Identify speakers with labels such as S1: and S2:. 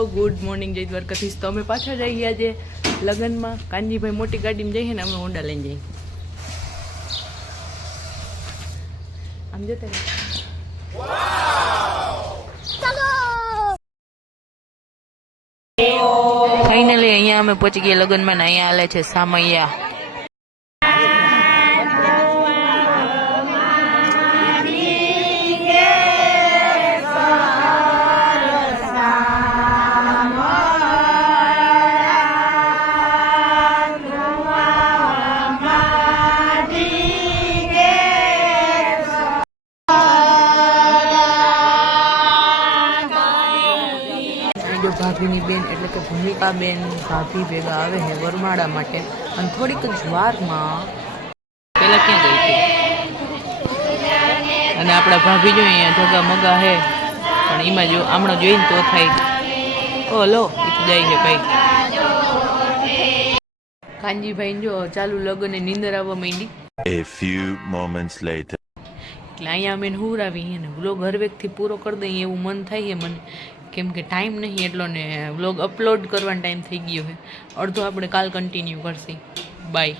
S1: Hello good morning, જય દ્વારકાથી તો અમે પાછા જઈ ગયા છે લગ્નમાં. કાનજીભાઈ મોટી ગાડીમાં જઈએ ને અમે હોન્ડા લઈને જઈએ આમ જતા રહો. ફાઇનલી અહીંયા અમે પહોંચી ગયા લગ્નમાં ને અહીંયા આલે છે સામૈયા. જો ભાભીની બેન એટલે કે ભૂમિકા બેન ભાભી ભેગા આવે છે વરમાળા માટે. અને થોડીક જ વારમાં પેલા ક્યાં ગઈ હતી? અને આપણા ભાભી જો અહીંયા જગા મગા હે. પણ એમાં જો આમણો જોઈને તો થાય. ઓ લો એ તો જાય છે ભાઈ. કાનજીભાઈ જો ચાલુ લગ્ન નીંદર આવવા માંડી.
S2: A few moments later.
S1: એટલે અહીંયા અમે હુરાવી અને વ્લોગ હરવેકથી પૂરો કરી દઈએ એવું મન થાય છે મને. કેમ કે ટાઈમ નહીં એટલો ને વ્લોગ અપલોડ કરવાનો ટાઈમ થઈ ગયો છે. અડધો આપણે કાલ કન્ટિન્યુ કરશી. બાય